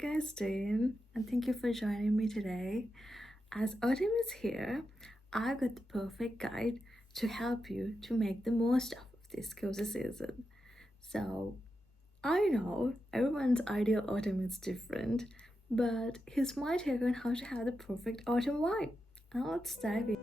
guys doing? And thank you for joining me today. As autumn is here, I got the perfect guide to help you to make the most of this cozy season. So, I know everyone's ideal autumn is different, but here's my take on how to have the perfect autumn vibe. Now let's dive in.